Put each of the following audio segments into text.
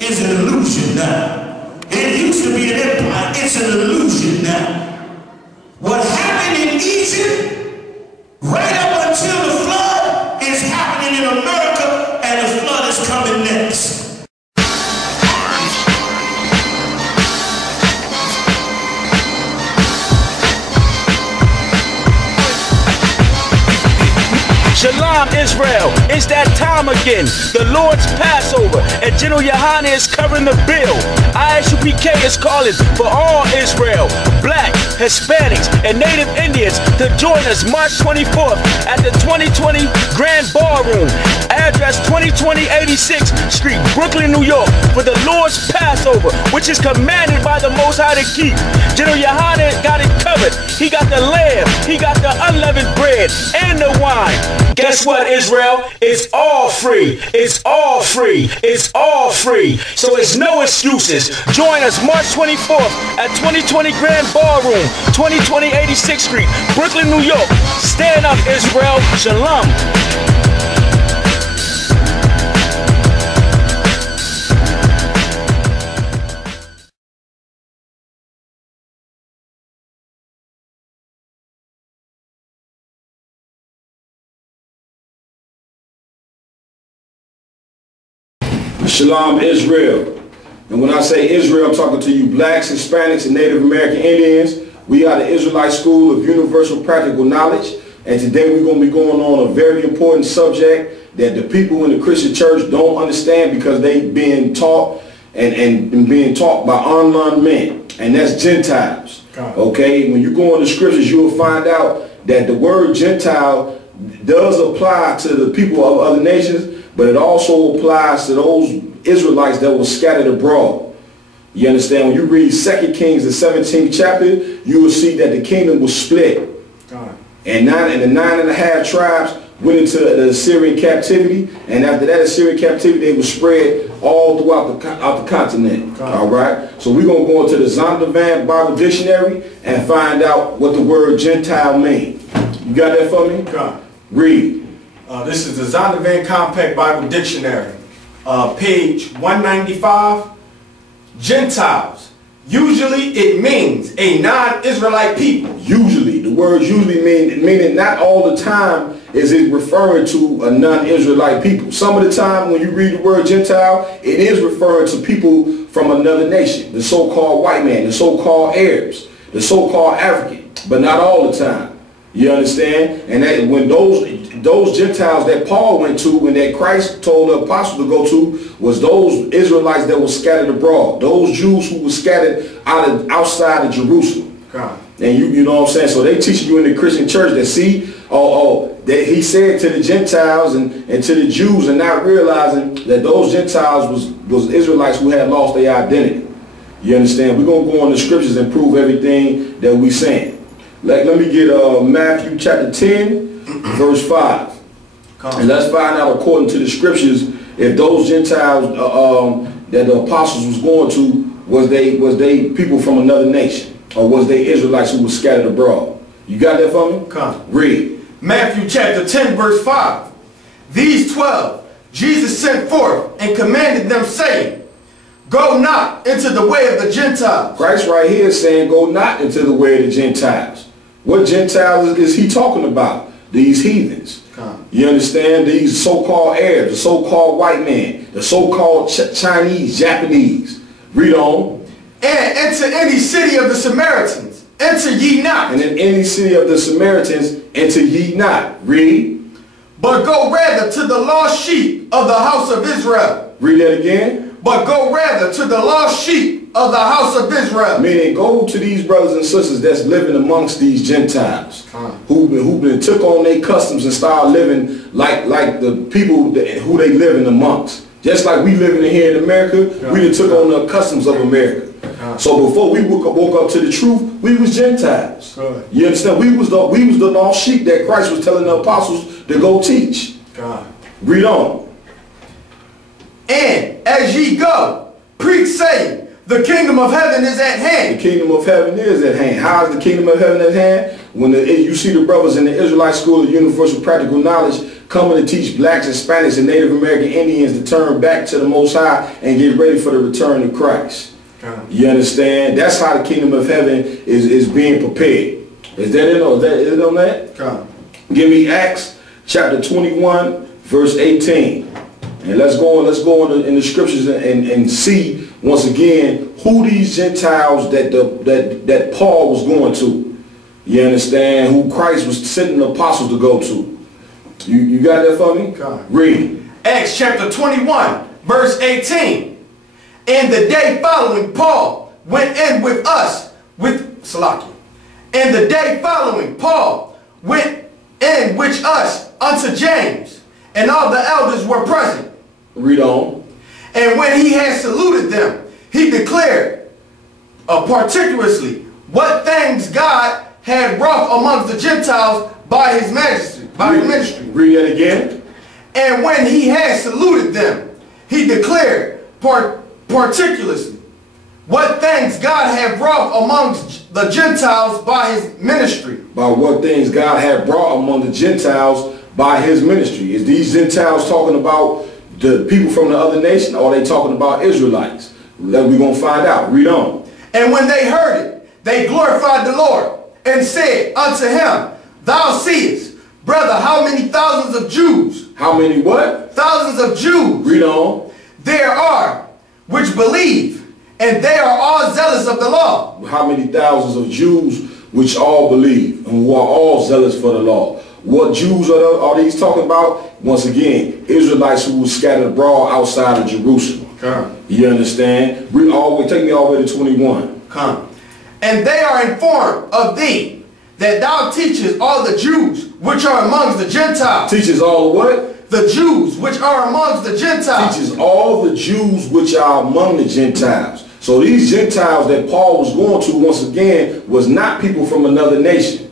is an illusion now. It used to be an empire. It's an illusion now. What happened in Egypt, right up until the flood, is happening in America, and the flood is coming next. Shalom, Israel. It's that time again. The Lord's Passover. And General Yohana is covering the bill. ISUPK is calling for all Israel, Black, Hispanics, and Native Indians to join us March 24th at the 2020 Grand Ballroom. Address 2020 86th Street, Brooklyn, New York, for the Lord's Passover, which is commanded by the Most High to keep. General Yohana got it covered. He got the lamb, he got the unleavened bread, and the wine. Guess what, Israel? It's all free. It's all free. It's all free. So it's no excuses. Join us March 24th at 2020 Grand Ballroom, 2020 86th Street, Brooklyn, New York. Stand up, Israel. Shalom. Shalom, Israel. And when I say Israel, I'm talking to you blacks, Hispanics, and Native American Indians. We are the Israelite School of Universal Practical Knowledge. And today we're going to be going on a very important subject that the people in the Christian church don't understand because they being taught and being taught by unlearned men. And that's Gentiles. Okay? When you go in the scriptures, you'll find out that the word Gentile does apply to the people of other nations, but it also applies to those Israelites that were scattered abroad. You understand? When you read 2 Kings, the 17th chapter, you will see that the kingdom was split. And the 9.5 tribes went into the Assyrian captivity, and after that Assyrian captivity, they were spread all throughout the continent. All right? So we're going to go into the Zondervan Bible Dictionary and find out what the word Gentile means. You got that for me? Read. This is the Zondervan Compact Bible Dictionary, page 195. Gentiles. Usually it means a non-Israelite people. Usually. The word usually meaning not all the time is it referring to a non-Israelite people. Some of the time when you read the word Gentile, it is referring to people from another nation, the so-called white man, the so-called Arabs, the so-called African, but not all the time. You understand? And that when those Gentiles that Paul went to and that Christ told the apostles to go to was those Israelites that were scattered abroad, those Jews who were scattered outside of Jerusalem. And you know what I'm saying? So they teach you in the Christian church that that he said to the Gentiles and to the Jews, and not realizing that those Gentiles was Israelites who had lost their identity. You understand? We're going to go on the scriptures and prove everything that we're saying. Let me get Matthew chapter 10, verse 5. And let's find out, according to the scriptures, if those Gentiles that the apostles was going to, was they people from another nation, or was they Israelites who were scattered abroad? You got that for me? Read. Matthew chapter 10, verse 5. These 12 Jesus sent forth and commanded them, saying, go not into the way of the Gentiles. Christ right here is saying, go not into the way of the Gentiles. What Gentiles is he talking about? These heathens. You understand? These so-called Arabs, the so-called white man, the so-called Chinese, Japanese. Read on. And enter any city of the Samaritans, enter ye not. And in any city of the Samaritans, enter ye not. Read. But go rather to the lost sheep of the house of Israel. Read that again. But go rather to the lost sheep of the house of Israel. Meaning, go to these brothers and sisters that's living amongst these Gentiles, who took on their customs and started living like the people who they living amongst. Just like we living here in America, we took on the customs of America. So before we woke up to the truth, we was Gentiles. You understand? We was the lost sheep that Christ was telling the apostles to go teach. Read on. And as ye go, preach saying, the kingdom of heaven is at hand. The kingdom of heaven is at hand. How is the kingdom of heaven at hand? When you see the brothers in the Israelite School of Universal Practical Knowledge coming to teach blacks, Hispanics, and Native American Indians to turn back to the Most High and get ready for the return of Christ. You understand? That's how the kingdom of heaven is being prepared. Is that it? Is it on that? Give me Acts chapter 21, verse 18. And let's go in the scriptures and see once again who these Gentiles that Paul was going to. You understand? Who Christ was sending the apostles to go to. You got that for me? Read. Acts chapter 21, verse 18. And the day following, Paul went in with us, with Salakia. And the day following, Paul went in with us unto James, and all the elders were present. Read on. And when he had saluted them, he declared particularly what things God had wrought amongst the Gentiles by his majesty, by his ministry. Read that again. And when he had saluted them, he declared particularly what things God had wrought amongst the Gentiles by his ministry. By what things God had brought among the Gentiles by his ministry. Is these Gentiles talking about the people from the other nation, or are they talking about Israelites? That we're going to find out. Read on. And when they heard it, they glorified the Lord and said unto him, Thou seest, brother, how many thousands of Jews. How many what? Thousands of Jews. Read on. There are which believe, and they are all zealous of the law. How many thousands of Jews which all believe and who are all zealous for the law? What Jews are these talking about? Once again, Israelites who were scattered abroad outside of Jerusalem. You understand? Take me all the way to 21. And they are informed of thee, that thou teachest all the Jews which are amongst the Gentiles. Teaches all the what? The Jews which are amongst the Gentiles. Teaches all the Jews which are among the Gentiles. So these Gentiles that Paul was going to, once again, was not people from another nation.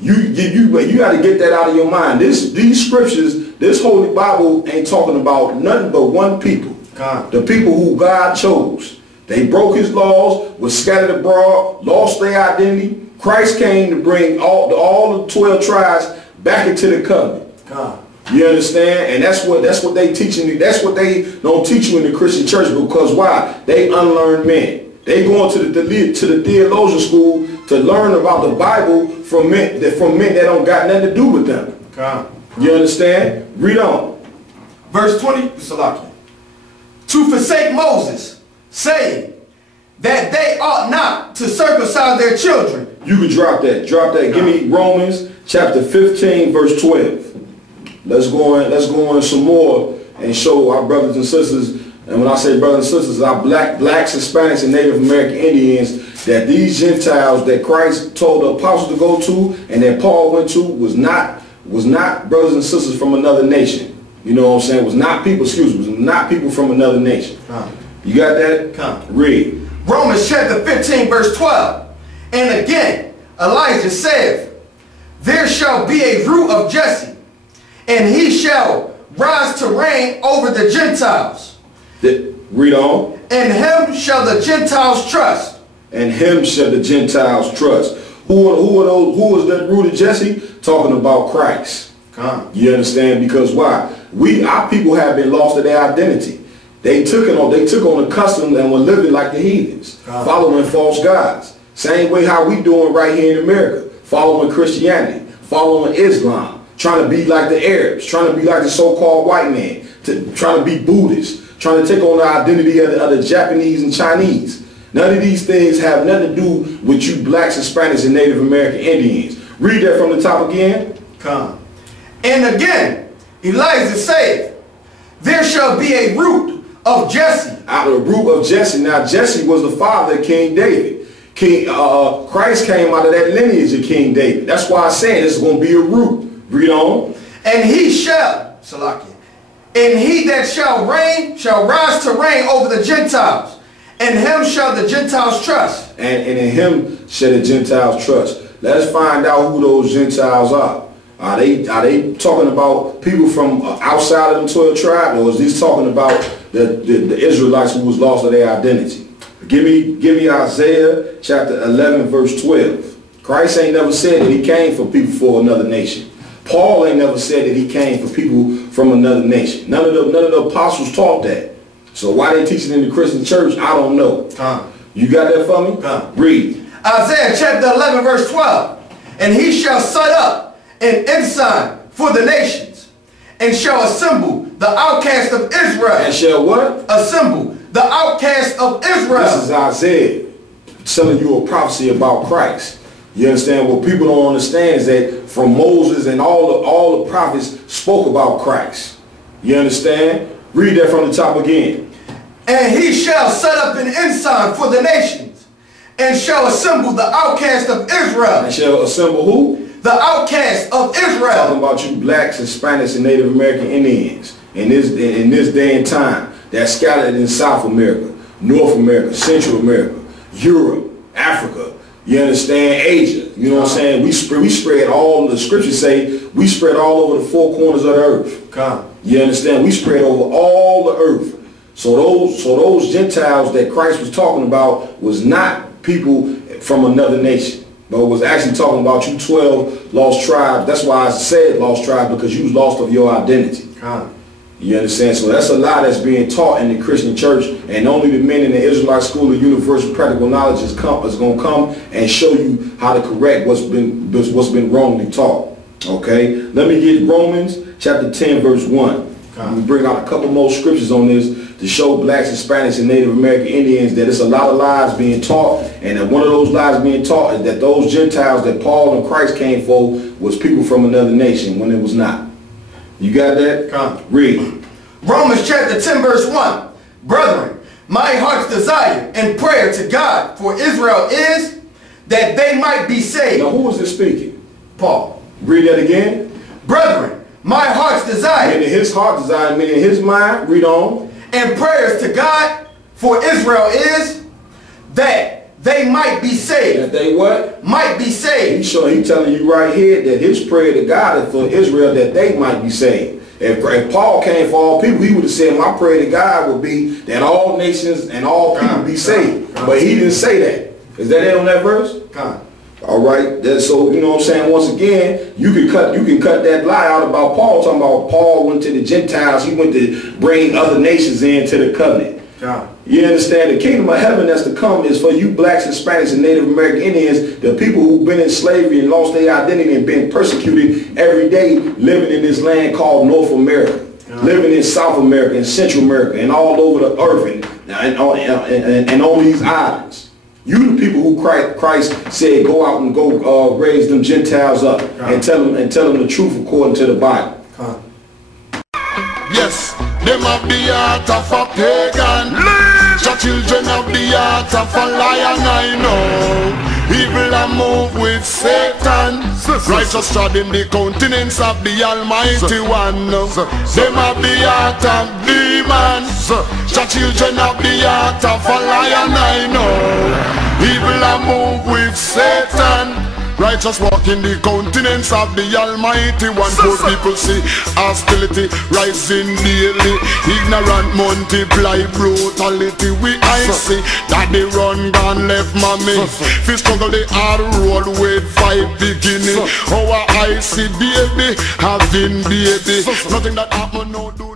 You got to get that out of your mind. These scriptures, this Holy Bible ain't talking about nothing but one people. The people who God chose. They broke his laws, were scattered abroad, lost their identity. Christ came to bring all the 12 tribes back into the covenant. You understand? And that's what they teaching. That's what they don't teach you in the Christian church. Because why? They unlearned men. They going to the theologian school to learn about the Bible from men that don't got nothing to do with them. You understand? Read on. Verse 20, Salakia. To forsake Moses, saying that they ought not to circumcise their children. You can drop that. Drop that. Give me Romans chapter 15, verse 12. Let's go on some more and show our brothers and sisters. And when I say brothers and sisters, our blacks, Hispanics, and Native American Indians, that these Gentiles that Christ told the apostles to go to and that Paul went to was not brothers and sisters from another nation. You know what I'm saying? Was not people from another nation. You got that? Read. Romans chapter 15, verse 12. And again, Elijah saith, There shall be a root of Jesse, and he shall rise to reign over the Gentiles. Read on. And him shall the Gentiles trust. And him shall the Gentiles trust. Who is that root of Jesse? Talking about Christ. You understand? Because why? Our people have been lost to their identity. They took on the customs and were living like the heathens, following false gods. Same way how we doing right here in America, following Christianity, following Islam, trying to be like the Arabs, trying to be like the so-called white man, trying to be Buddhist, trying to take on the identity of the Japanese and Chinese. None of these things have nothing to do with you blacks, Hispanics, and Native American Indians. Read that from the top again. And again, Elijah saith, There shall be a root of Jesse. Out of the root of Jesse. Now Jesse was the father of King David. Christ came out of that lineage of King David. That's why I said it's going to be a root. Read on. And he shall, Salakia, and he that shall reign shall rise to reign over the Gentiles. And him shall the Gentiles trust. And in him shall the Gentiles trust. Let's find out who those Gentiles are. Are they talking about people from outside of the 12 tribes, or is this talking about the Israelites who was lost of their identity? Give me Isaiah chapter 11 verse 12. Christ ain't never said that he came for people for another nation. Paul ain't never said that he came for people from another nation. None of the apostles taught that. So why they teach it in the Christian church, I don't know. You got that for me? Read. Isaiah chapter 11 verse 12. And he shall set up an ensign for the nations, and shall assemble the outcast of Israel. And shall what? Assemble the outcast of Israel. This is Isaiah telling you a prophecy about Christ. You understand? What people don't understand is that from Moses and all the prophets spoke about Christ. You understand? Read that from the top again. And he shall set up an ensign for the nations, and shall assemble the outcast of Israel. And shall assemble who? The outcast of Israel. Talking about you blacks, Hispanics, and Native American Indians in this day and time that's scattered in South America, North America, Central America, Europe, Africa. You understand? Asia. You know what I'm saying? We spread all, the scriptures say we spread all over the four corners of the earth. You understand? We spread over all the earth. So those Gentiles that Christ was talking about was not people from another nation, but was actually talking about you 12 lost tribes. That's why I said lost tribes, because you was lost of your identity. You understand? So that's a lie that's being taught in the Christian church, and only the men in the Israelite School of Universal Practical Knowledge is going to come and show you how to correct what's been wrongly taught. Okay? Let me get Romans chapter 10 verse 1. Let me bring out a couple more scriptures on this to show blacks, Hispanics, and Native American Indians that it's a lot of lies being taught, and that one of those lies being taught is that those Gentiles that Paul and Christ came for was people from another nation, when it was not. You got that? Read. Romans chapter 10 verse 1. Brethren, my heart's desire and prayer to God for Israel is that they might be saved. Now who is this speaking? Paul. Read that again. Brethren, my heart's desire. Meaning his heart desire, meaning his mind. Read on. And prayers to God for Israel is that they might be saved. That they what? Might be saved. He's telling you right here that his prayer to God is for Israel that they might be saved. If Paul came for all people, he would have said, my prayer to God would be that all nations and all people be saved. But he didn't say that. Is that it on that verse? All right. So, you know what I'm saying? Once again, you can cut that lie out about Paul, talking about Paul went to the Gentiles. He went to bring other nations into the covenant. You understand? The kingdom of heaven that's to come is for you blacks, Hispanics, and Native American Indians, the people who've been in slavery and lost their identity and been persecuted every day, living in this land called North America, living in South America and Central America and all over the earth and on these islands. You the people who Christ said go out and go raise them Gentiles up and tell them the truth according to the Bible. Yes, them have the heart of a pagan. The children have the heart of a lion, I know. Evil and move with Satan. Righteous treading the countenance of the Almighty One. Them have the heart of demons. The children have the heart of a lion, I know. Evil and move with Satan. Righteous walk in the countenance of the Almighty One. Poor people see hostility rising daily. Ignorant multiply brutality. I see that they run gone left mommy. Fi struggle the hard road with 5 beginning. Our I see baby having baby. Nothing that happen no do.